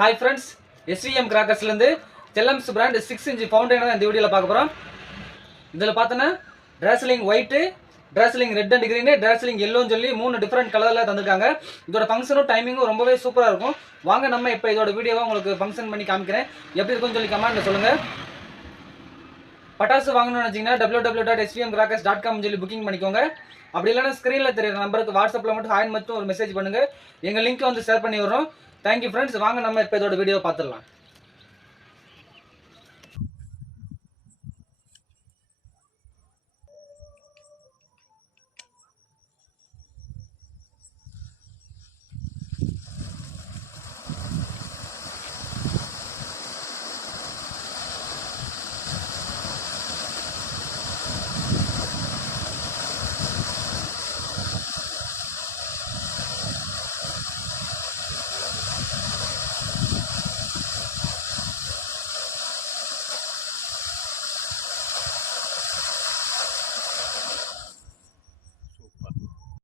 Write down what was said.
Hi friends, SVM Crackersலேருந்து Chellams brand 6 inch ஃபவுண்டைனை தான் இந்த வீடியோவில் பார்க்க போகிறோம். இதில் பார்த்தோன்னா drizzling white, drizzling red and green, drizzling எல்லோன்னு சொல்லி 3 டிஃப்ரெண்ட் கலரில் தந்திருக்காங்க. இதோட ஃபங்க்ஷனும் டைமிங்கும் ரொம்பவே சூப்பராக இருக்கும். வாங்க நம்ம இப்போ இதோட வீடியோவை உங்களுக்கு ஃபங்க்ஷன் பண்ணி காமிக்கிறேன். எப்படி இருக்குன்னு சொல்லி கமெண்ட்டில் சொல்லுங்கள். பட்டாசு வாங்கணும்னு நினச்சிங்கன்னா www.svmcrackers.com சொல்லி புக்கிங் பண்ணிக்கோங்க. அப்படி இல்லைன்னா ஸ்க்ரீனில் தெரியுற நம்பருக்கு வாட்ஸ்அப்பில் மட்டும் ஹாய் மட்டும் ஒரு மெசேஜ் பண்ணுங்கள். எங்கள் லிங்க்கை வந்து ஷேர் பண்ணி விடுறோம். Thank you friends. வாங்க நம்ம இப்போ இதோட வீடியோ பார்த்துடலாம்.